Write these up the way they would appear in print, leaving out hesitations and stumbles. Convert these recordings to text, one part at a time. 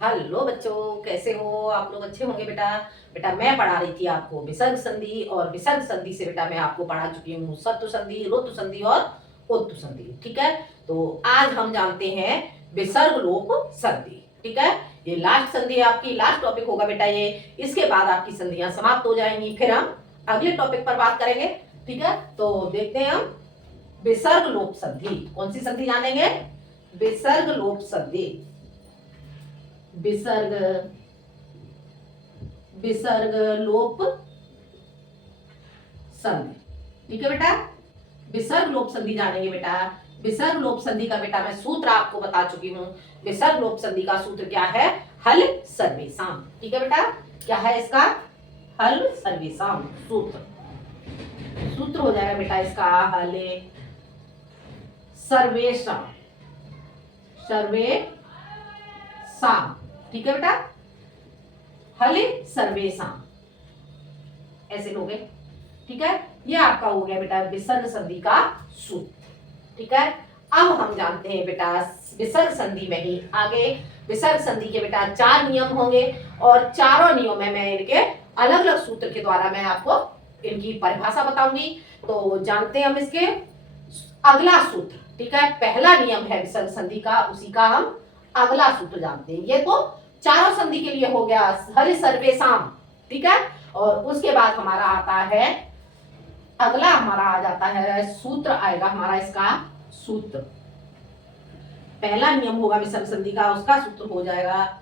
Hello बच्चों, कैसे हो आप लोग? अच्छे होंगे बेटा। बेटा मैं पढ़ा रही थी आपको विसर्ग संधि, और विसर्ग संधि से बेटा मैं आपको पढ़ा चुकी हूँ सत्व संधि, ऋतु संधि और उत्तु संधि। ठीक है, तो आज हम जानते हैं विसर्ग लोप संधि। ठीक है, ये लास्ट संधि है, आपकी लास्ट टॉपिक होगा बेटा ये। इसके बाद आपकी संधियां समाप्त हो जाएंगी, फिर हम अगले टॉपिक पर बात करेंगे। ठीक है, तो देखते हैं हम विसर्ग लोप संधि। कौन सी संधि जानेंगे? विसर्ग लोप संधि। विसर्ग विसर्ग लोप संधि। ठीक है बेटा, विसर्ग लोप संधि जानेंगे बेटा। विसर्ग लोप संधि का बेटा मैं सूत्र आपको बता चुकी हूं। विसर्ग लोप संधि का सूत्र क्या है? हल सर्वेषाम। ठीक है बेटा, क्या है इसका? हल सर्वेषाम सूत्र। सूत्र हो जाएगा बेटा इसका हल सर्वेषाम। सर्वेषाम। ठीक है बेटा, हल सर्वेषाम ऐसे लोगे। ठीक है, ये आपका हो गया बेटा विसर्ग संधि का सूत्र। ठीक है, अब हम जानते हैं बेटा विसर्ग संधि में ही आगे विसर्ग संधि के बेटा 4 नियम होंगे, और चारों नियमों में मैं इनके अलग अलग सूत्र के द्वारा मैं आपको इनकी परिभाषा बताऊंगी। तो जानते हैं हम इसके अगला सूत्र। ठीक है, पहला नियम है विसर्ग संधि का, उसी का हम अगला सूत्र जानते हैं। ये तो चारों संधि के लिए हो गया हल सर्वेषाम। ठीक है, और उसके बाद हमारा आता है अगला, हमारा आ जाता है सूत्र, आएगा हमारा इसका सूत्र। पहला नियम होगा विसर्ग संधि का, उसका सूत्र हो जाएगा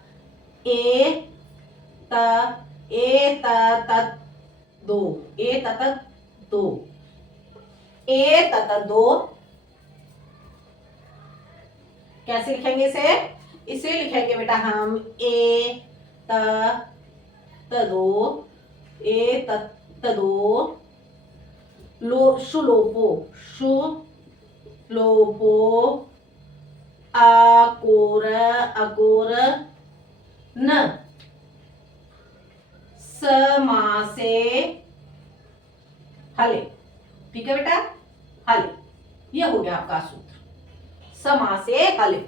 ए त दो। ए तत दो। ए तत दो कैसे लिखेंगे इसे? इसे लिखेंगे बेटा हम ए त दो। ए त दो लो शुलोपो। शुलोपो अकोर अकोर न समासे हले। ठीक है बेटा, हले। ये हो गया आपका सूत्र, समासे हले।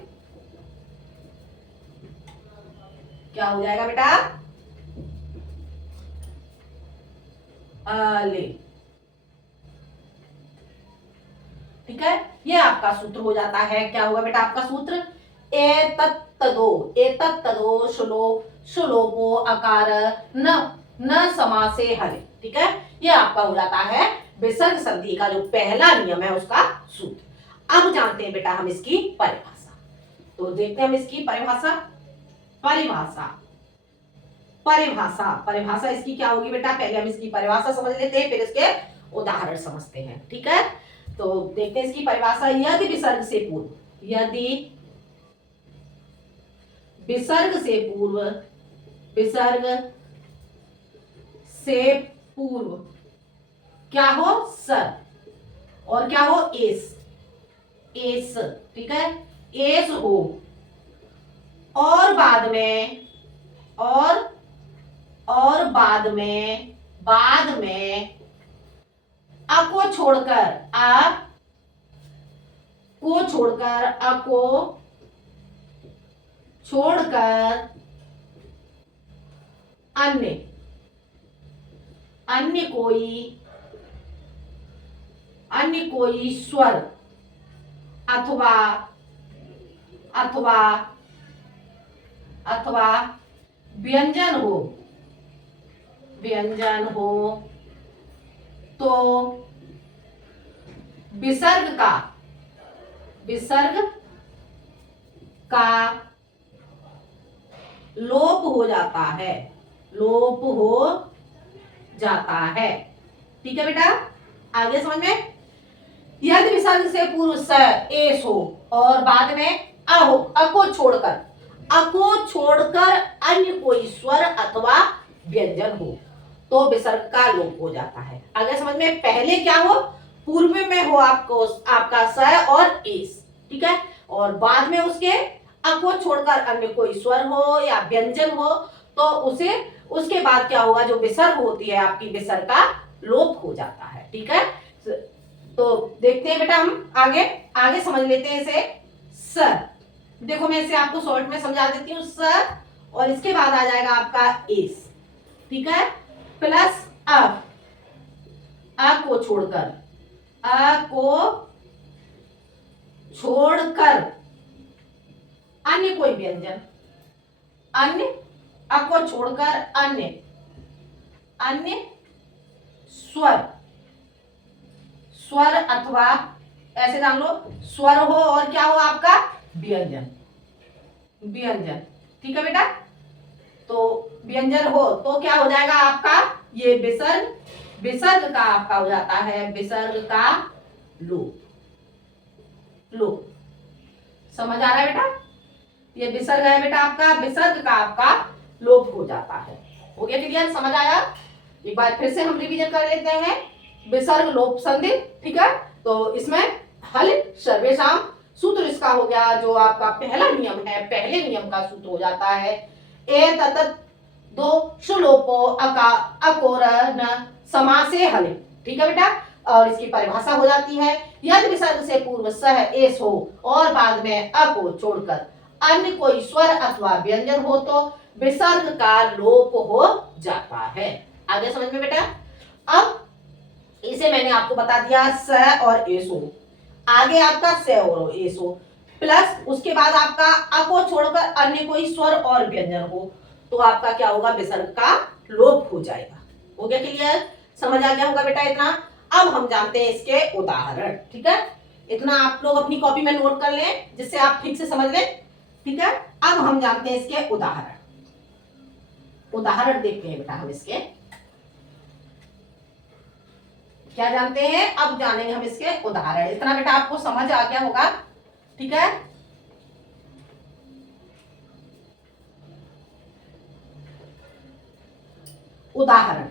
क्या हो जाएगा बेटा? हले। ठीक है, ये आपका सूत्र हो जाता है। क्या होगा बेटा आपका सूत्र? एतत्तदो शुलोपो अकार न समासे हले। ठीक है, ये आपका हो जाता है विसर्ग संधि का जो पहला नियम है उसका सूत्र। अब जानते हैं बेटा हम इसकी परिभाषा। तो देखते हैं हम इसकी परिभाषा। परिभाषा परिभाषा परिभाषा इसकी क्या होगी बेटा? पहले हम इसकी परिभाषा समझ लेते हैं, फिर इसके उदाहरण समझते हैं। ठीक है, तो देखते हैं इसकी परिभाषा। यदि विसर्ग से पूर्व, यदि विसर्ग से पूर्व, विसर्ग से पूर्व क्या हो? सर, और क्या हो? एस। एस। ठीक है, एस हो, और बाद में बाद में अ को छोड़कर अन्य अन्य कोई स्वर अथवा अथवा अथवा व्यंजन हो तो विसर्ग का लोप हो जाता है। लोप हो जाता है। ठीक है बेटा, आगे समझ में। यदि विसर्ग से पूर्व स एस हो, और बाद में अ हो, अ को छोड़कर अन्य कोई स्वर अथवा व्यंजन हो तो विसर्ग का लोप हो जाता है। आगे समझ में। पहले क्या हो? पूर्व में हो आपका स और एस। ठीक है, और बाद में उसके अ को छोड़कर अन्य कोई स्वर हो या व्यंजन हो तो उसके बाद क्या होगा? जो विसर्ग होती है आपकी, विसर्ग का लोप हो जाता है। ठीक है, तो देखते हैं बेटा हम आगे आगे समझ लेते हैं इसे। स, देखो मैं इसे आपको शॉर्ट में समझा देती हूँ। स और इसके बाद आ जाएगा आपका एस, ठीक है, प्लस अ को छोड़कर, अ को छोड़कर अन्य कोई व्यंजन, अन्य, अ को छोड़कर अन्य, अन्य स्वर, स्वर अथवा ऐसे जान लो स्वर हो और क्या हो आपका व्यंजन, व्यंजन, ठीक है बेटा। तो व्यंजन हो तो क्या हो जाएगा आपका ये विसर्ग, विसर्ग का आपका हो जाता है विसर्ग का लोप, लोप, समझ आ रहा है बेटा। ये विसर्ग है बेटा आपका, विसर्ग का आपका लोप हो जाता है। हो गया क्लियर, समझ आया। एक बार फिर से हम रिवीजन कर लेते हैं, विसर्ग लोप संधि, ठीक है। तो इसमें हल सर्वेषाम सूत्र इसका हो गया, जो आपका पहला नियम है, पहले नियम का सूत्र हो जाता है ए तत दो शुलोपो अका अकोर न समासे हल, ठीक है बेटा। और इसकी परिभाषा हो जाती है यदि विसर्ग से पूर्व सह एस हो और बाद में अ को छोड़कर अन्य कोई स्वर अथवा व्यंजन हो तो विसर्ग का लोप हो जाता है। आगे समझ में बेटा। अब इसे मैंने आपको बता दिया स और एसो, आगे आपका स और एसो प्लस उसके बाद आपका अ को छोड़कर अन्य कोई स्वर और व्यंजन हो तो आपका क्या होगा विसर्ग का लोप हो जाएगा। हो गया क्लियर, समझ आ गया होगा बेटा इतना। अब हम जानते हैं इसके उदाहरण, ठीक है। इतना आप लोग अपनी कॉपी में नोट कर लें जिससे आप ठीक से समझ लें, ठीक है। अब हम जानते हैं इसके उदाहरण, उदाहरण देखते हैं बेटा हम इसके क्या जानते हैं, अब जानेंगे हम इसके उदाहरण। इतना बेटा आपको समझ आ गया होगा, ठीक है। उदाहरण,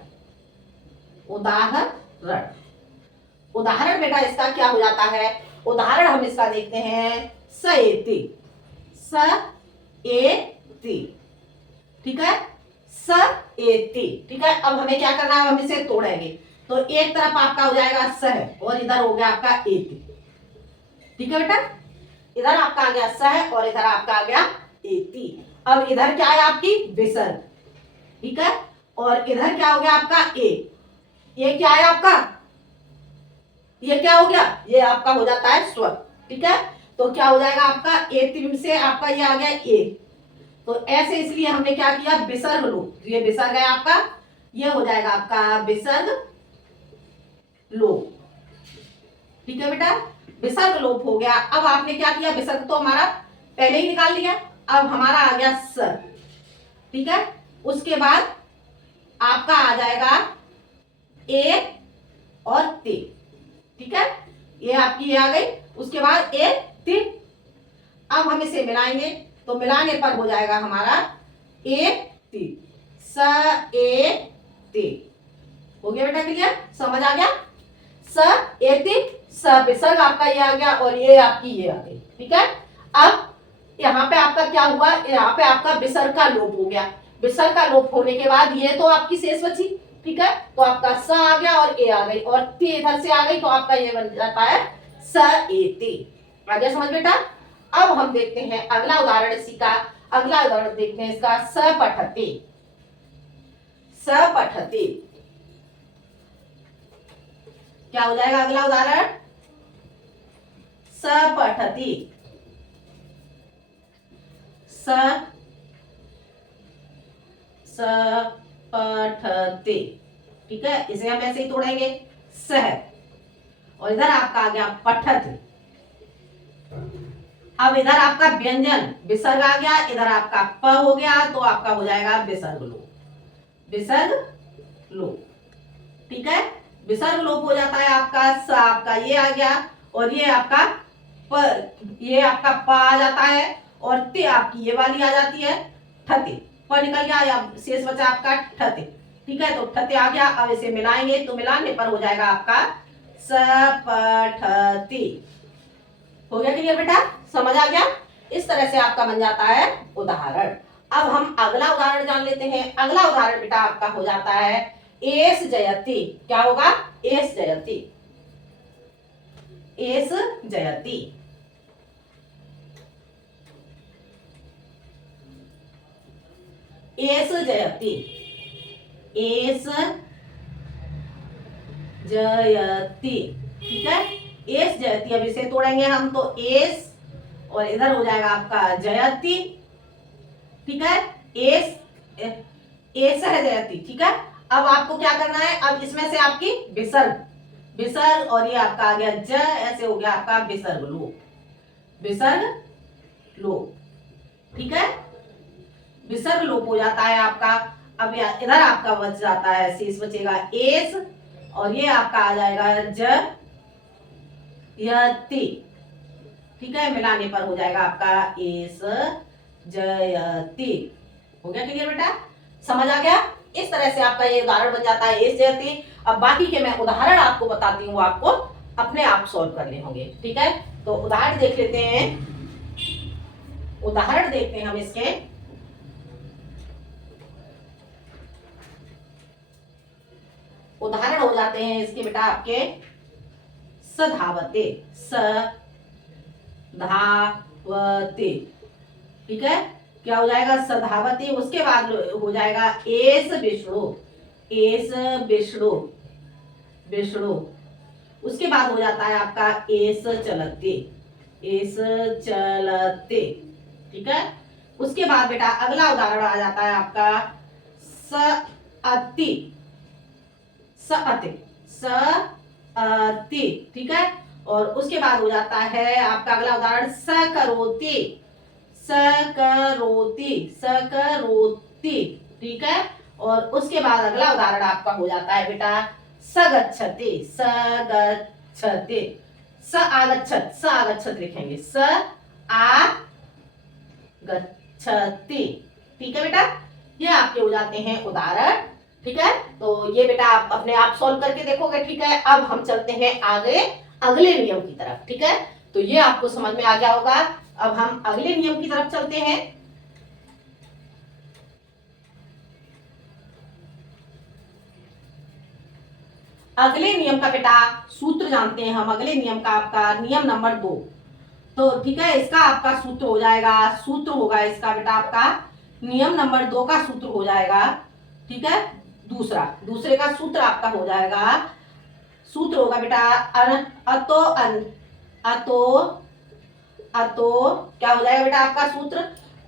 उदाहरण, उदाहरण बेटा इसका क्या हो जाता है, उदाहरण हम इसका देखते हैं स एति, स एति, ठीक है, स एति, ठीक है। अब हमें क्या करना है, हम इसे तोड़ेंगे तो एक तरफ आपका हो जाएगा स और इधर हो गया आपका एति, ठीक है बेटा। इधर आपका आ गया स और इधर आपका आ गया एति। अब इधर क्या है आपकी विसर्ग, ठीक है, और इधर क्या हो गया आपका ए, ये क्या है आपका, ये क्या हो गया, ये आपका हो जाता है स्वर, ठीक है। तो क्या हो जाएगा आपका ए त्रिम से आपका ये आ गया ए, तो ऐसे इसलिए हमने क्या किया विसर्ग लोप, ये विसर्ग है आपका, ये हो जाएगा आपका विसर्ग लोप, ठीक है बेटा। विसर्ग लोप हो गया। अब आपने क्या किया, विसर्ग तो हमारा पहले ही निकाल लिया, अब हमारा आ गया स, ठीक है। उसके बाद आपका आ जाएगा ए और ते, ठीक है, ये आपकी ये आ गई। उसके बाद ए ति, अब हम इसे मिलाएंगे तो मिलाने पर हो जाएगा हमारा ए ति, स ए ति। हो गया बेटा क्लियर, समझ आ गया। स ए ति, स विसर्ग आपका ये आ गया और ये आपकी ये आ गई, ठीक है। अब यहाँ पे आपका क्या हुआ, यहाँ पे आपका विसर्ग का लोप हो गया, विसर्ग का लोप होने के बाद ये तो आपकी शेष बची, ठीक है। तो आपका स आ गया और ए आ गई और ती इधर से आ गई तो आपका ये बन जाता है स ए ती। आ गया समझ बेटा। अब हम देखते हैं अगला उदाहरण इसी का, अगला उदाहरण देखते हैं इसका स पठते, स पठते क्या हो जाएगा अगला उदाहरण, स पठती, स पठते, ठीक है। इसे हम ऐसे ही तोड़ेंगे सह और इधर आपका आ गया पठत। अब इधर आपका व्यंजन विसर्ग आ गया, इधर आपका प हो गया तो आपका हो जाएगा विसर्ग लोप, विसर्ग लोप, ठीक है। विसर्ग लोप हो जाता है आपका स, आपका ये आ गया और ये आपका प, ये आपका प आ जाता है और ते आपकी ये वाली आ जाती है ठते, प निकल गया या शेष बचा आपका ठते, ठीक है। तो ठते आ गया, अब इसे मिलाएंगे तो मिलाने पर हो जाएगा आपका सपठती। हो गया क्लियर बेटा, समझ आ गया। इस तरह से आपका बन जाता है उदाहरण। अब हम अगला उदाहरण जान लेते हैं। अगला उदाहरण बेटा आपका हो जाता है एस जयति। क्या होगा, एस जयति, एस जयति, एस जयति, एस जयति, ठीक है। एस जयति, अब इसे तोड़ेंगे हम तो एस और इधर हो जाएगा आपका जयति, ठीक है। एस एस है जयति, ठीक है। अब आपको क्या करना है, अब इसमें से आपकी विसर्ग, विसर्ग और ये आपका आ गया ज, ऐसे हो गया आपका विसर्ग लोप, विसर्ग लोप, ठीक है। विसर्ग लोप हो जाता है आपका। अब इधर आपका बच जाता है, शेष बचेगा एस और ये आपका आ जाएगा ज यति, ठीक है। मिलाने पर हो जाएगा आपका एस जयति। हो गया क्लियर बेटा, समझ आ गया। इस तरह से आपका ये उदाहरण बन जाता है एस जयति। अब बाकी के मैं उदाहरण आपको बताती हूँ, आपको अपने आप सॉल्व करने होंगे, ठीक है। तो उदाहरण देख लेते हैं, उदाहरण देखते हैं हम इसके। उदाहरण हो जाते हैं इसके बेटा आपके सधावते, सधावते, ठीक है। क्या हो जाएगा सधावते, उसके बाद हो जाएगा एस विष्णु, एस विष्णु, विष्णु, उसके बाद हो जाता है आपका एस चलते, एस चलते, ठीक है। उसके बाद बेटा अगला उदाहरण आ जाता है आपका सअति, सअति, सअति, ठीक है। और उसके बाद हो जाता है आपका अगला उदाहरण सकरोति, सकरोति, सकरोति, ठीक है। और उसके बाद अगला उदाहरण आपका हो जाता है बेटा सगच्छति, सगच्छति, स आगच्छत, स आगच्छत लिखेंगे, स आगच्छति, ठीक है बेटा। ये आपके हो जाते हैं उदाहरण, ठीक है। तो ये बेटा आप अपने आप सॉल्व करके देखोगे, ठीक है। अब हम चलते हैं आगे अगले नियम की तरफ, ठीक है। तो ये आपको समझ में आ गया होगा। अब हम अगले नियम की तरफ चलते हैं। अगले नियम का बेटा सूत्र जानते हैं हम। अगले नियम का आपका नियम नंबर 2, तो ठीक है। इसका आपका सूत्र हो जाएगा, सूत्र होगा इसका बेटा आपका नियम नंबर 2 का सूत्र हो जाएगा, ठीक है। दूसरा, दूसरे का सूत्र आपका हो जाएगा, सूत्र होगा बेटा अतो अतो, अतो क्या हो जाएगा बेटा आपका सूत्र,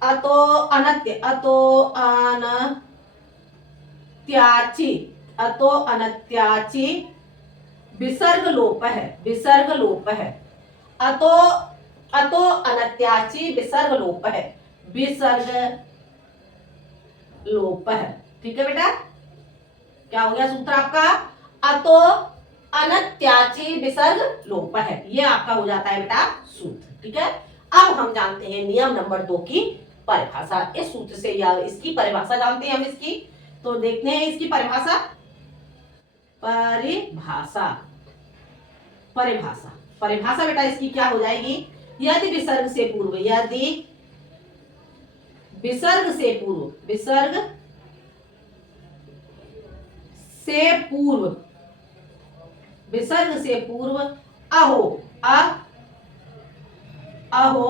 अतो अनत्य, अतो अनत्याची, अतो अनत्याची विसर्ग लोप है, विसर्ग लोप है। अतो अतो अनत्याची विसर्ग लोप है, विसर्ग लोप है, ठीक है बेटा। क्या हो गया सूत्र आपका, अतो अनत्याची विसर्ग लोप है, ये आपका हो जाता है बेटा सूत्र, ठीक है। अब हम जानते हैं नियम नंबर 2 की परिभाषा। इस सूत्र से या इसकी परिभाषा जानते हैं हम इसकी, तो देखते हैं इसकी परिभाषा। परिभाषा, परिभाषा, परिभाषा बेटा इसकी क्या हो जाएगी, यदि विसर्ग से पूर्व, यदि विसर्ग से पूर्व, विसर्ग से पूर्व, विसर्ग से पूर्व अहो, अहो,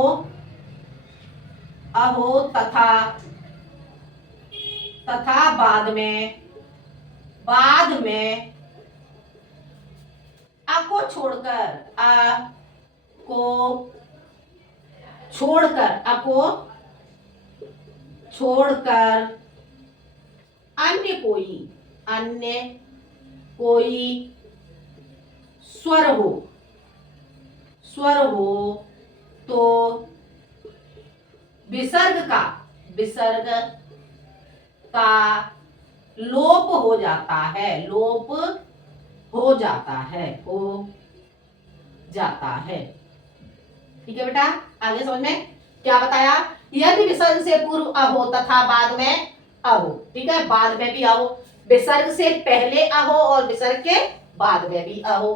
अहो तथा, तथा बाद में, बाद में अ को छोड़कर, अ को छोड़कर, अ को छोड़कर अन्य कोई, अन्य कोई स्वर हो, स्वर हो तो विसर्ग का, विसर्ग का लोप हो जाता है, लोप हो जाता है, हो जाता है, ठीक है बेटा। आगे समझ में क्या बताया, यदि विसर्ग से पूर्व अहो तथा बाद में अहो, ठीक है। बाद में भी अहो, विसर्ग से पहले अहो और विसर्ग के बाद में भी अहो,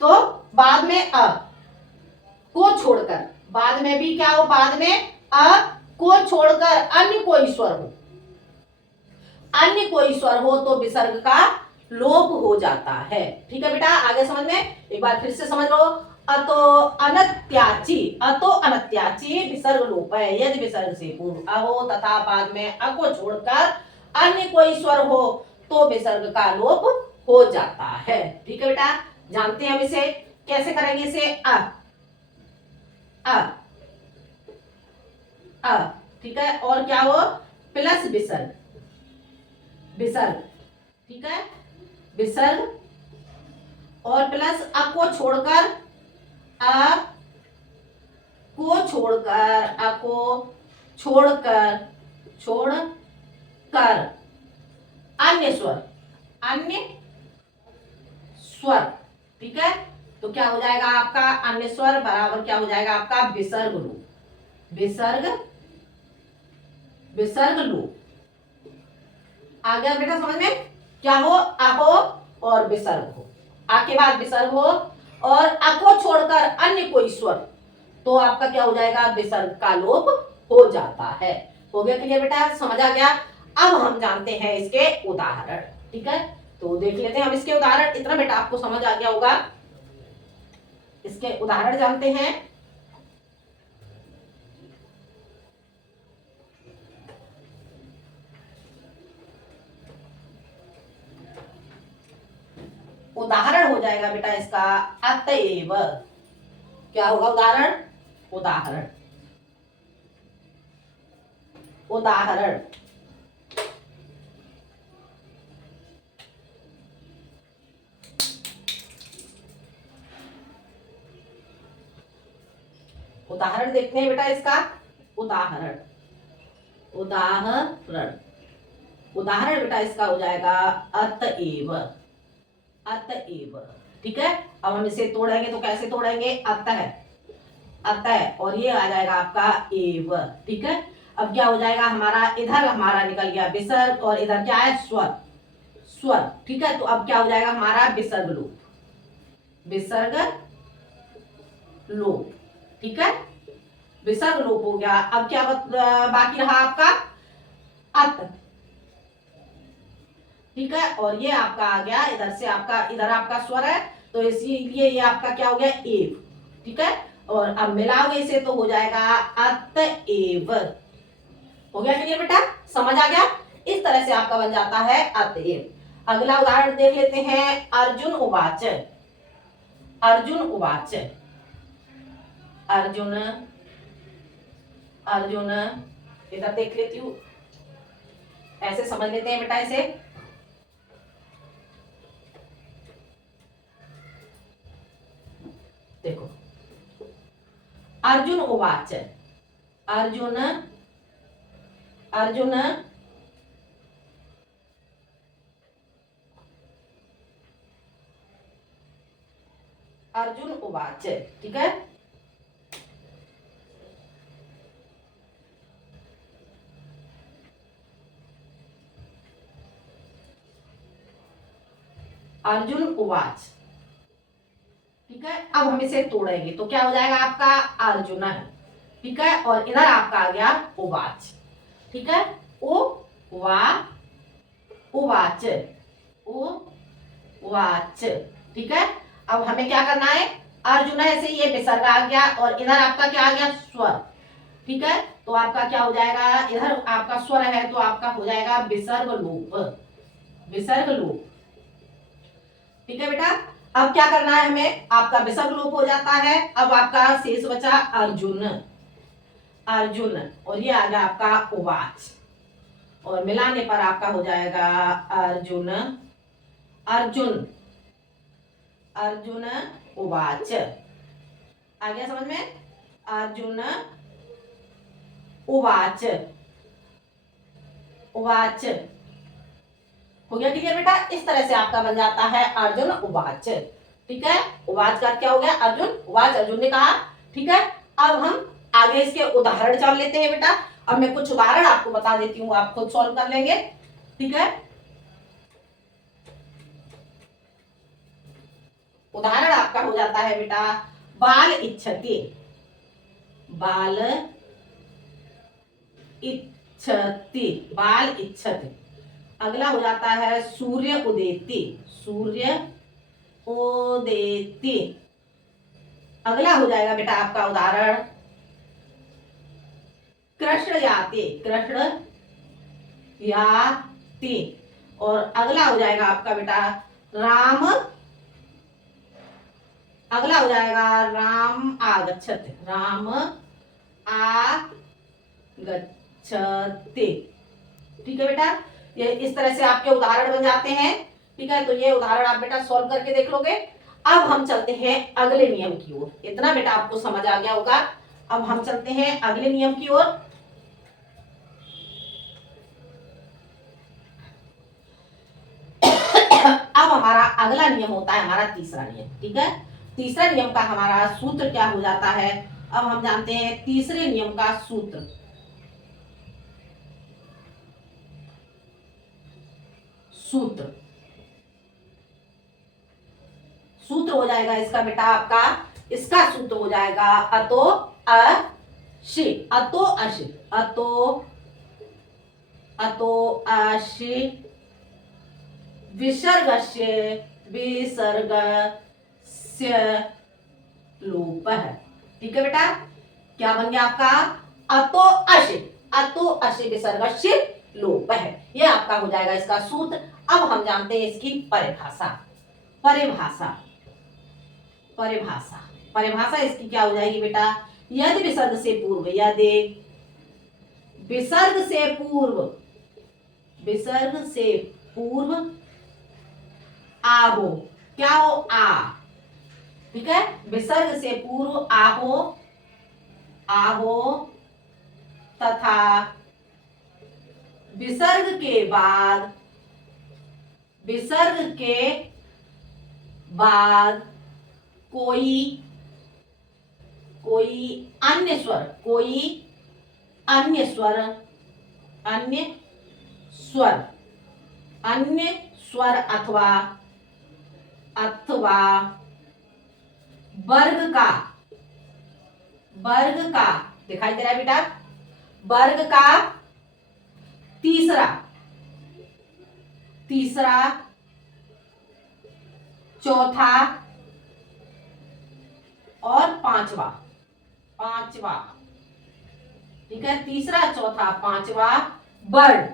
तो बाद में अ को छोड़कर, बाद में भी क्या हो, बाद में अ को छोड़कर अन्य कोई स्वर हो, अन्य कोई स्वर हो तो विसर्ग का लोप हो जाता है, ठीक है बेटा। आगे समझ में, एक बार फिर से समझ लो। अतो अनत्याची, अतो अनत्याची विसर्ग लोप है यदि विसर्ग से पूर्व अहो तथा बाद में अ को छोड़कर अन्य कोई स्वर हो तो विसर्ग का लोप हो जाता है। ठीक है बेटा, जानते हैं हम इसे कैसे करेंगे। इसे अ अ ठीक है, और क्या हो प्लस विसर्ग, विसर्ग ठीक है, विसर्ग और प्लस अ को छोड़कर, अ को छोड़कर, अ को छोड़कर, छोड़कर अन्य स्वर, अन्य स्वर। ठीक है, तो क्या हो जाएगा आपका अन्य स्वर बराबर क्या हो जाएगा आपका विसर्ग रूप, विसर्ग, विसर्ग रूप। आ गया बेटा समझ में। क्या हो अहो और विसर्ग हो, आ के बाद विसर्ग हो और अ को छोड़कर अन्य कोई स्वर तो आपका क्या हो जाएगा विसर्ग का लोप हो जाता है। हो गया क्लियर बेटा, समझ आ गया। अब हम जानते हैं इसके उदाहरण। ठीक है, तो देख लेते हैं हम इसके उदाहरण। इतना बेटा आपको समझ आ गया होगा। इसके उदाहरण जानते हैं। उदाहरण हो जाएगा बेटा इसका अतएव। क्या होगा उदाहरण, उदाहरण, उदाहरण। उदाहरण देखते हैं बेटा इसका। उदाहरण, उदाहरण, उदाहरण बेटा इसका हो जाएगा अतएव, अतएव। ठीक है, अब हम इसे तोड़ेंगे तो कैसे तोड़ेंगे, अतः, अतः और ये आ जाएगा आपका एव। ठीक है, अब क्या हो जाएगा हमारा, इधर हमारा निकल गया विसर्ग और इधर क्या है स्वर, स्वर। ठीक है, तो अब क्या हो जाएगा हमारा विसर्ग लोप, विसर्ग लोप। ठीक है, विसर्ग लोप हो गया। अब क्या बाकी रहा आपका अत। ठीक है, और ये आपका आ गया इधर से आपका, इधर आपका स्वर है तो इसीलिए ये आपका क्या हो गया एव। ठीक है, और अब मिलाओगे इसे तो हो जाएगा अतएव। हो गया क्लियर बेटा, समझ आ गया। इस तरह से आपका बन जाता है अतएव। अगला उदाहरण देख लेते हैं। अर्जुन उवाच, अर्जुन उवाच, अर्जुन, अर्जुन, इधर देख लेती हूँ, ऐसे समझ लेते हैं बेटा इसे। देखो अर्जुन उवाच, अर्जुन, अर्जुन, अर्जुन उवाच। ठीक है, अर्जुन उवाच। ठीक है, अब हम इसे तोड़ेंगे तो क्या हो जाएगा आपका अर्जुन। ठीक है, और इधर आपका आ गया उवाच। ठीक है, ओ वा उवाच, ओ वाच। ठीक है, अब हमें क्या करना है, अर्जुन से ये विसर्ग आ गया और इधर आपका क्या आ गया स्वर। ठीक है, तो आपका क्या हो जाएगा, इधर आपका स्वर है तो आपका हो जाएगा विसर्ग लोप, विसर्ग लोप। ठीक है बेटा, अब क्या करना है हमें, आपका विसर्ग लोप हो जाता है। अब आपका शेष बचा अर्जुन, अर्जुन, और ये आ गया आपका उवाच, और मिलाने पर आपका हो जाएगा अर्जुन, अर्जुन, अर्जुन उवाच। आ गया समझ में, अर्जुन उवाच, उवाच। हो गया क्लियर बेटा, इस तरह से आपका बन जाता है अर्जुन उवाच। ठीक है, उवाच का क्या हो गया अर्जुन उवाच, अर्जुन ने कहा। ठीक है, अब हम आगे इसके उदाहरण जान लेते हैं बेटा। अब मैं कुछ उदाहरण आपको बता देती हूँ, आप खुद सॉल्व कर लेंगे। ठीक है, उदाहरण आपका हो जाता है बेटा बाल इच्छति, बाल इच्छति, बाल इच्छति। अगला हो जाता है सूर्य उदेति, सूर्य उदेति। अगला हो जाएगा बेटा आपका उदाहरण कृष्ण याते, कृष्ण याते। और अगला हो जाएगा आपका बेटा राम, अगला हो जाएगा राम आगच्छत, राम आगच्छते। ठीक है बेटा, ये इस तरह से आपके उदाहरण बन जाते हैं। ठीक है, तो ये उदाहरण आप बेटा सॉल्व करके देख लोगे। अब हम चलते हैं अगले नियम की ओर। इतना बेटा आपको समझ आ गया होगा। अब हम चलते हैं अगले नियम की ओर। अब हमारा अगला नियम होता है हमारा तीसरा नियम। ठीक है, तीसरा नियम का हमारा सूत्र क्या हो जाता है, अब हम जानते हैं तीसरे नियम का सूत्र। सूत्र सूत्र हो जाएगा इसका बेटा आपका, इसका सूत्र हो जाएगा अतो अशि, अतो अशि, अतो अतो अशि विसर्गस्य विसर्गस्य लोपः। ठीक है बेटा, क्या बन गया आपका अतो अशि, अतो अशि विसर्गस्य लोपः। ये आपका हो जाएगा इसका सूत्र। अब हम जानते हैं इसकी परिभाषा। परिभाषा परिभाषा परिभाषा इसकी क्या हो जाएगी बेटा, यदि विसर्ग से पूर्व, यदि विसर्ग से पूर्व, विसर्ग से पूर्व आ हो, क्या हो आ। ठीक है, विसर्ग से पूर्व आ हो, आ हो तथा विसर्ग के बाद, विसर्ग के बाद कोई अन्य स्वर, कोई अन्य स्वर, अन्य स्वर, अन्य स्वर अथवा अथवा वर्ग का, वर्ग का दिखाई दे रहा है बेटा, वर्ग का तीसरा, तीसरा चौथा और पांचवा, पांचवा। ठीक है, तीसरा चौथा पांचवा वर्ण,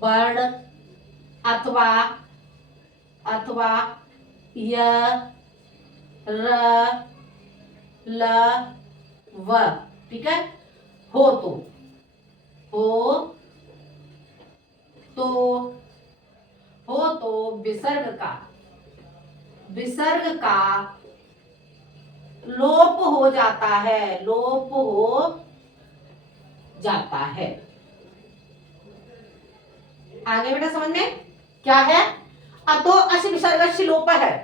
वर्ण अथवा अथवा य र ल व। ठीक है, हो तो, हो तो, हो तो विसर्ग का, विसर्ग का लोप हो जाता है, लोप हो जाता है। आगे बेटा समझ में क्या है, अतो अशि विसर्गस्य लोप है।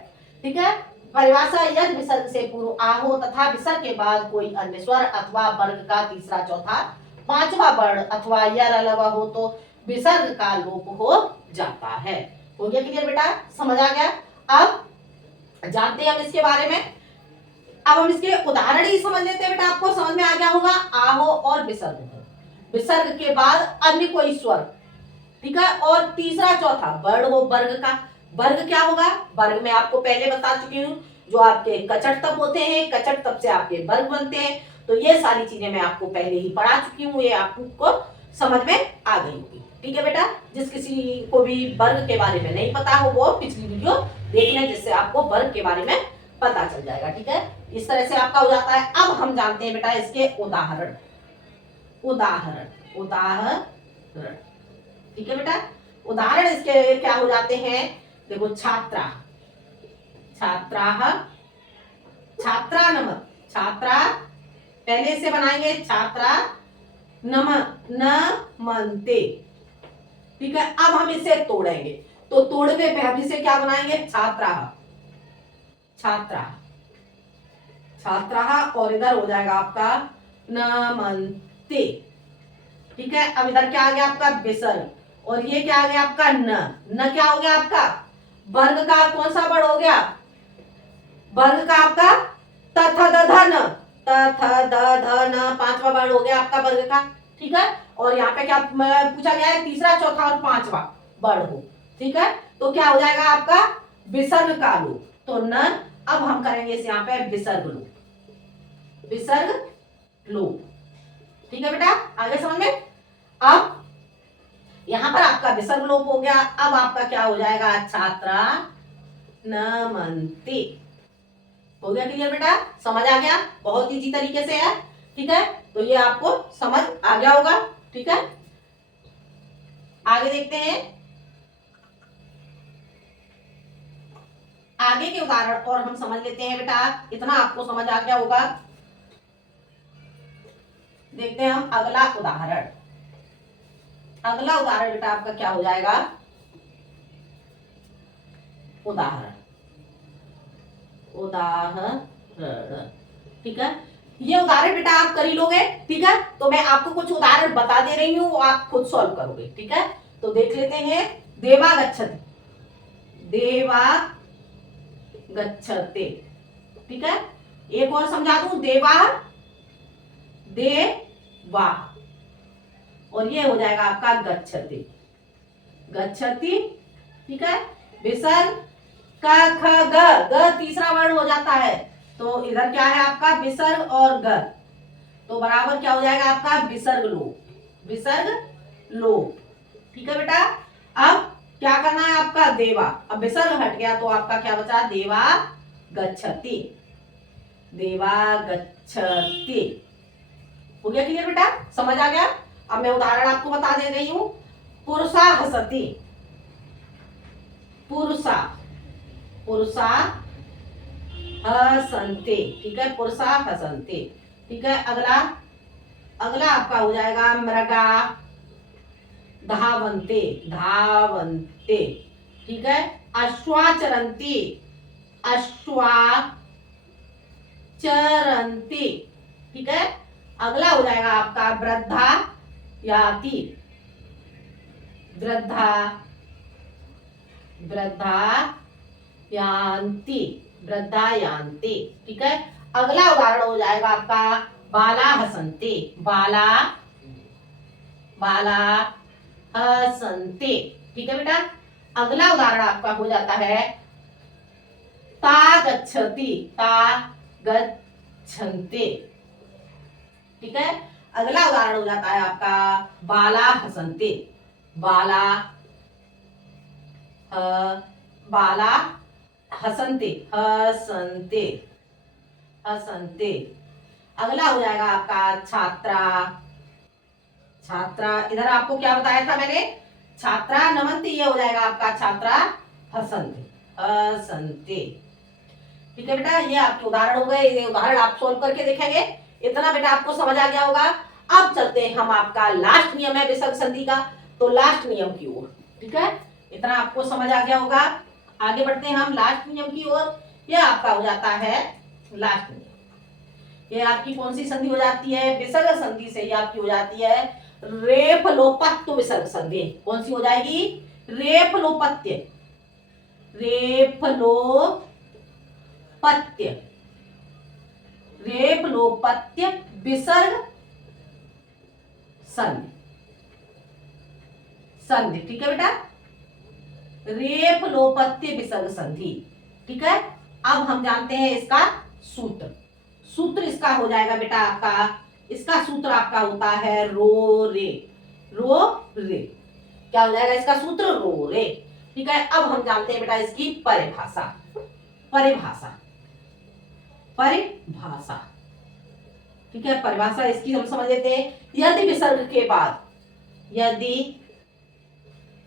ठीक है, परिभाषा यदि विसर्ग से पूर्व आ हो तथा विसर्ग के बाद कोई अन्य स्वर अथवा वर्ग का तीसरा चौथा पांचवा वर्ण अथवा य र ल व हो तो विसर्ग का लोप हो जाता है। हो गया क्लियर बेटा, समझ आ गया। अब जानते हैं हम इसके बारे में। अब हम इसके उदाहरण ही समझ लेते हैं बेटा, आपको समझ में आ गया होगा। आ हो और विसर्ग हो, विसर्ग के बाद अन्य कोई स्वर, ठीक है, और तीसरा चौथा वर्ण हो वर्ग का। वर्ग क्या होगा, वर्ग में आपको पहले बता चुकी हूँ, जो आपके कचट तप होते हैं, कचट तप से आपके वर्ग बनते हैं। तो ये सारी चीजें मैं आपको पहले ही पढ़ा चुकी हूँ, ये आपको समझ में आ गई होगी। ठीक है बेटा, जिस किसी को भी वर्ग के बारे में नहीं पता हो वो पिछली वीडियो देख लें, जिससे आपको वर्ग के बारे में पता चल जाएगा। ठीक है, इस तरह से आपका हो जाता है। अब हम जानते हैं बेटा इसके उदाहरण, उदाहरण उदाहरण। ठीक है बेटा, उदाहरण इसके क्या हो जाते हैं, देखो छात्रा, छात्रा, छात्रा नम, छात्रा पहले से बनाएंगे छात्रा नम नमन्ते। ठीक है, अब हम इसे तोड़ेंगे, तो तोड़ने पे हम इसे क्या बनाएंगे, छात्रा, छात्रा, छात्रा, और इधर हो जाएगा आपका नमन्ते। ठीक है, अब इधर क्या आ गया आपका विसर्ग, और ये क्या आ गया आपका न क्या हो गया आपका वर्ग का कौन सा वर्ण हो गया, वर्ग का आपका तथ द न, तथ द न पांचवा वर्ण हो गया आपका वर्ग का। ठीक है, और यहाँ पे क्या पूछा गया है, तीसरा चौथा और पांचवा वर्ण हो। ठीक है, तो क्या हो जाएगा आपका विसर्ग का लोप, तो न अब हम करेंगे इस यहाँ पे विसर्ग लोप, विसर्ग लोप। ठीक है बेटा, आगे समझ में। अब यहां पर आपका विसर्ग लोप हो गया। अब आपका क्या हो जाएगा, छात्रा नमन्ते। हो गया क्लियर बेटा, समझ आ गया, बहुत इजी तरीके से है। ठीक है, तो ये आपको समझ आ गया होगा। ठीक है, आगे देखते हैं आगे के उदाहरण और हम समझ लेते हैं बेटा। इतना आपको समझ आ गया होगा। देखते हैं हम अगला उदाहरण। अगला उदाहरण बेटा आपका क्या हो जाएगा, उदाहरण, उदाहरण। ठीक है, ये उदाहरण बेटा आप कर ही लोगे। ठीक है, तो मैं आपको कुछ उदाहरण बता दे रही हूं, आप खुद सॉल्व करोगे। ठीक है, तो देख लेते हैं। देवा गच्छति, देवा गच्छते। ठीक है, एक और समझा दूं, देवा, देवा, और ये हो जाएगा आपका गच्छति, गच्छति। ठीक है, विसर्ग क ख ग, ग तीसरा वर्ण हो जाता है, तो इधर क्या है आपका विसर्ग और ग, तो बराबर क्या हो जाएगा आपका विसर्ग लोप, विसर्ग लोप। ठीक है बेटा, अब क्या करना है आपका, देवा, अब विसर्ग हट गया तो आपका क्या बचा, देवा गच्छति, देवा गच्छति। हो गया क्लियर बेटा, समझ आ गया। अब मैं उदाहरण आपको बता दे रही हूं। पुरुषा हसति, पुरुषा, पुरुषा हसन्ते। ठीक है, पुरुषा हसन्ते। ठीक है, अगला, अगला आपका हो जाएगा मृगा धावन्ते, धावन्ते। ठीक है, अश्वा चरन्ति, अश्वा चरन्ति। ठीक है, अगला हो जाएगा आपका वृद्धा याति, वृद्धा, वृद्धा यान्ति, वृद्धा यान्ति। ठीक है, अगला उदाहरण हो जाएगा आपका बाला हसन्ते, बाला, बाला हसन्ते। ठीक है बेटा, अगला उदाहरण आपका हो जाता है ता गच्छति, ता गच्छन्ते। ठीक है, अगला उदाहरण हो जाता है आपका बाला हसन्ते, बाला, बाला हसन्ते, हसन्ते, हसन्ते। अगला हो जाएगा आपका छात्रा, छात्रा, इधर आपको क्या बताया था मैंने, छात्रा नमन्ते, ये हो जाएगा आपका छात्रा हसन्ते, हसन्ते। ठीक है बेटा, ये आपके उदाहरण हो गए। ये उदाहरण आप सोल्व करके देखेंगे, इतना बेटा आपको समझ आ गया होगा। अब चलते हैं हम, आपका लास्ट नियम है विसर्ग संधि का, तो लास्ट नियम की ओर। ठीक है, इतना आपको समझ आ गया होगा। आगे बढ़ते हैं हम लास्ट नियम की ओर। यह आपका हो जाता है लास्ट नियम। ये आपकी कौन सी संधि हो जाती है, विसर्ग संधि से ये आपकी हो जाती है रेफ लोपत्य विसर्ग संधि। कौन सी हो जाएगी, रेफ लोपत्य, रेफ लोपत्य, रेफ लोपत्य विसर्ग संधि, संधि। ठीक है बेटा, रेफ लोपत्य विसर्ग संधि। ठीक है, अब हम जानते हैं इसका सूत्र। सूत्र इसका हो जाएगा बेटा आपका, इसका सूत्र आपका होता है रो रे, रो रे। क्या हो जाएगा इसका सूत्र, रो रे। ठीक है, अब हम जानते हैं बेटा इसकी परिभाषा, परिभाषा, परिभाषा। ठीक है, परिभाषा इसकी हम समझ लेते हैं। यदि विसर्ग के बाद, यदि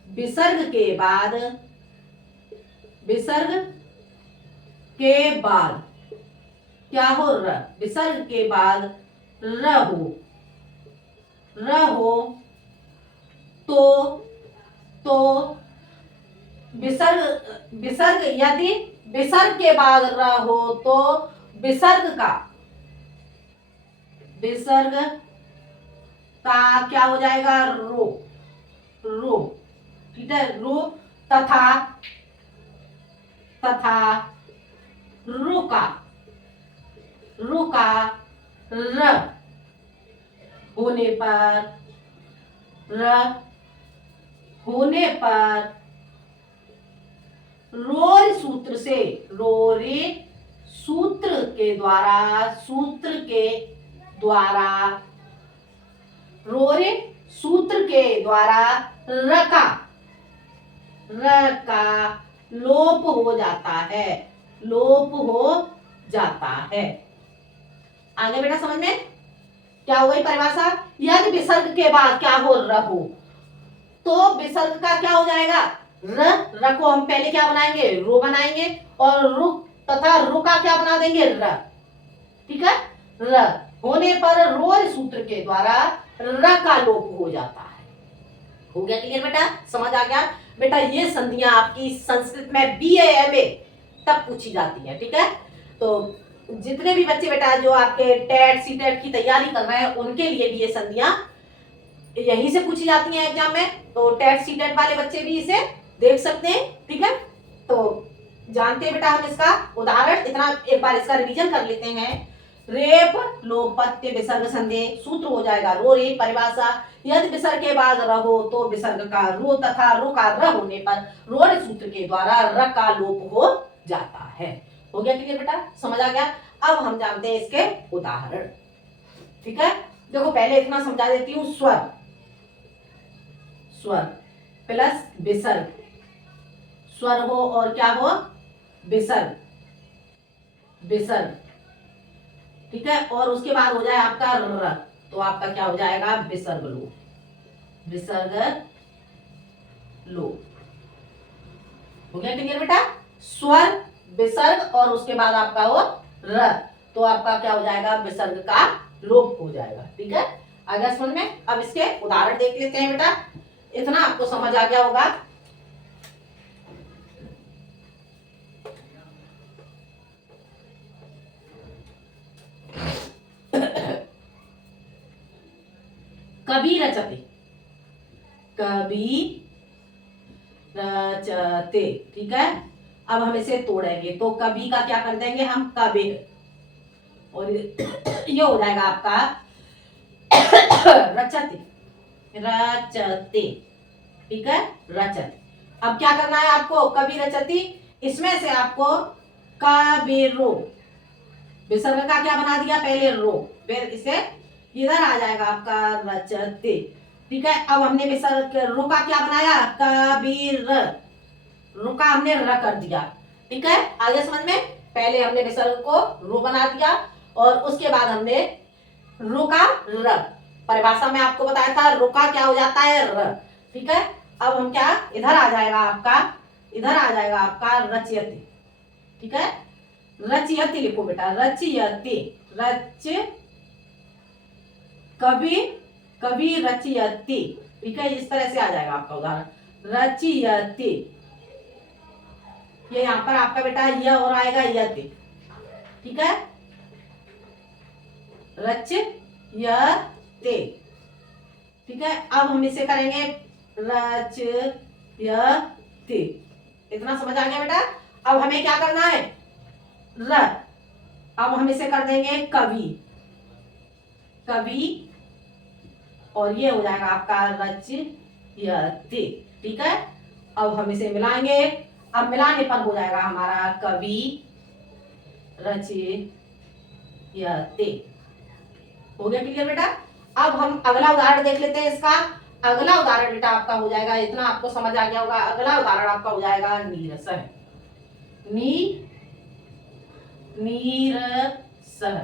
विसर्ग के बाद, विसर्ग के बाद क्या हो, र, विसर्ग के बाद र हो, र हो, तो विसर्ग, विसर्ग, यदि विसर्ग के बाद र हो तो विसर्ग का, विसर्ग का क्या हो जाएगा, रो, रो। ठीक है, रो, तथा, तथा रुका, रुका र होने पर, र होने पर रोर सूत्र से, रोरे के द्वारा, सूत्र के द्वारा, रोरे सूत्र के द्वारा र का लोप हो जाता है, लोप हो जाता है। आगे बेटा समझ में क्या हो गई परिभाषा? यदि विसर्ग के बाद क्या हो, र हो, तो विसर्ग का क्या हो जाएगा, र को हम पहले क्या बनाएंगे, रो बनाएंगे, और रुक तथा रू का क्या बना देंगे, र। ठीक है, र होने पर रोर सूत्र के द्वारा र का लोप हो जाता है। हो गया क्लियर बेटा? समझ आ गया बेटा? ये संधियां आपकी संस्कृत में BA MA तक पूछी जाती है। ठीक है, तो जितने भी बच्चे बेटा जो आपके टेट सीटेट की तैयारी कर रहे हैं उनके लिए भी ये संधियां यहीं से पूछी जाती हैं एग्जाम में, तो टेट सीटेट वाले बच्चे भी इसे देख सकते हैं। ठीक है, तो जानते हैं बेटा हम इसका उदाहरण, इतना एक बार इसका रिवीजन कर लेते हैं। रेप लोप प्रत्यय विसर्ग संधि, सूत्र हो जाएगा रो रे। परिभाषा, यदि विसर्ग के बाद रहो तो विसर्ग का रो तथा रो का र होने पर रोर सूत्र के द्वारा र का लोप हो जाता है। हो गया क्लियर बेटा? समझ आ गया? अब हम जानते हैं इसके उदाहरण। ठीक है, देखो पहले इतना समझा देती हूँ। स्वर, स्वर प्लस विसर्ग, स्वर हो और क्या हो, विसर्ग, विसर्ग। ठीक है, और उसके बाद हो जाए आपका र, तो आपका क्या हो जाएगा, विसर्ग लोप, विसर्ग लोप। हो गया क्लियर बेटा? स्वर, विसर्ग और उसके बाद आपका हो र, तो आपका क्या हो जाएगा, विसर्ग का लोप हो जाएगा। ठीक है, आ गया समझ में? अब इसके उदाहरण देख लेते हैं बेटा, इतना आपको समझ आ गया होगा। कवि रचते, कवि रचते। ठीक है, अब हम इसे तोड़ेंगे तो कवि का क्या कर देंगे हम, कवि, और ये हो जाएगा आपका रचते, रचते। ठीक है, रचते। अब क्या करना है आपको, कवि रचती, इसमें से आपको कविरो, विसर्ग का क्या बना दिया, पहले रो, फिर इसे इधर आ जाएगा आपका रचते। ठीक है, अब हमने विसर्ग रो का क्या बनाया, कबीर, रो का हमने र कर दिया। ठीक है, आगे समझ में? पहले हमने विसर्ग को रो बना दिया और उसके बाद हमने रो का र, परिभाषा में आपको बताया था रो का क्या हो जाता है, र। ठीक है, अब हम क्या, इधर आ जाएगा आपका, इधर आ जाएगा आपका रचयति। ठीक है, रचयति लिखो बेटा, रचयति, रच, कवि, कवि रचयति। ठीक है, इस तरह से आ जाएगा आपका उदाहरण, रचयति। ये यहाँ पर आपका बेटा यह और आएगा यति। ठीक है, रचयते। ठीक है, अब हम इसे करेंगे रचयते। इतना समझ आ गया बेटा? अब हमें क्या करना है, र, अब हम इसे कर देंगे कवि, कवि, और ये हो जाएगा आपका रचयते। ठीक है, अब हम इसे मिलाएंगे, अब मिलाने पर हो जाएगा हमारा कवि रचयते। हो गया क्लियर बेटा? अब हम अगला उदाहरण देख लेते हैं इसका। अगला उदाहरण बेटा आपका हो जाएगा, इतना आपको समझ आ गया होगा, अगला उदाहरण आपका हो जाएगा नीरसह, नीरसह।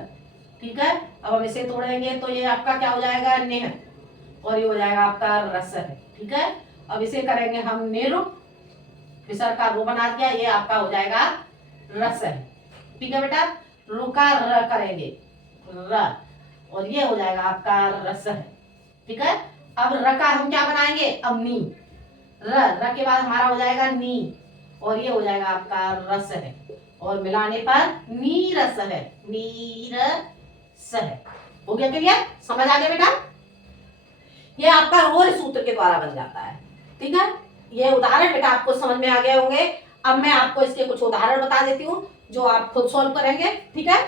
ठीक है, अब हम इसे तोड़ेंगे तो ये आपका क्या हो जाएगा, नेह, और ये हो जाएगा आपका रस है। ठीक है, अब इसे करेंगे हम नेरु, विसर्ग का रो बना दिया, ये आपका हो जाएगा रस है। ठीक है बेटा, रो का र करेंगे, र, और ये हो जाएगा आपका रस है। ठीक है, अब र का हम क्या बनाएंगे, अब नी, र के बाद हमारा हो जाएगा नी, और ये हो जाएगा आपका रस है, और मिलाने पर नीरस है, नीरस है। हो गया क्लियर? समझ आ गया बेटा? ये आपका रोर सूत्र के द्वारा बन जाता है। ठीक है, ये उदाहरण बेटा आपको समझ में आ गए होंगे। अब मैं आपको इसके कुछ उदाहरण बता देती हूँ जो आप खुद सॉल्व करेंगे। ठीक है,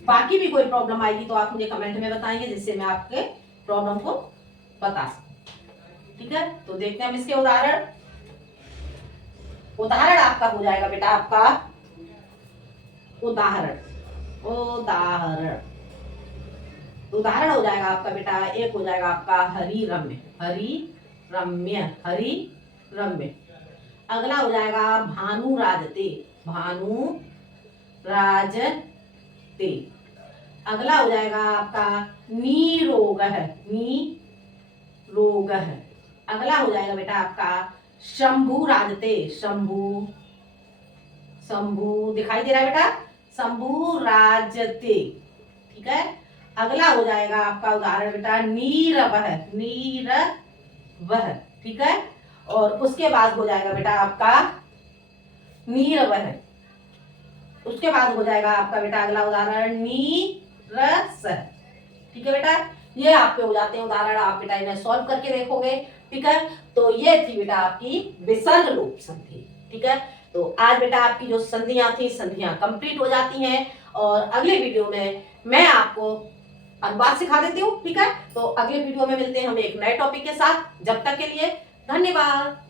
बाकी भी कोई प्रॉब्लम आएगी तो आप मुझे कमेंट में बताएंगे, जिससे मैं आपके प्रॉब्लम को बता सकूं। ठीक है, तो देखते हैं हम इसके उदाहरण। उदाहरण आपका हो जाएगा बेटा, आपका उदाहरण उदाहरण, उदाहरण हो जाएगा आपका बेटा, एक हो जाएगा आपका हरि रम्य, हरि रम्य, हरि रम्य। अगला हो जाएगा भानु राजते, भानु राजते। अगला हो जाएगा आपका नीरोग, नीरोग। अगला हो जाएगा बेटा आपका शंभु राजते, शंभु, शंभु दिखाई दे रहा है बेटा, शंभु राजते। ठीक है। अगला हो जाएगा आपका उदाहरण बेटा नीरवह, नीरवह। ठीक है। और उसके बाद हो जाएगा बेटा आपका नीरवह। उसके बाद हो जाएगा आपका बेटा अगला उदाहरण नीरस। ठीक है बेटा, ये आपके हो जाते हैं उदाहरण, आप बेटा इन्हें सॉल्व करके देखोगे। ठीक है। तो ये थी बेटा आपकी विसर्ग लोप संधि। ठीक है। तो आज बेटा आपकी जो संधियां थी, संधियां कंप्लीट हो जाती हैं, और अगले वीडियो में मैं आपको अनुवाद सिखा देती हूँ। ठीक है। तो अगले वीडियो में मिलते हैं हम एक नए टॉपिक के साथ। जब तक के लिए धन्यवाद।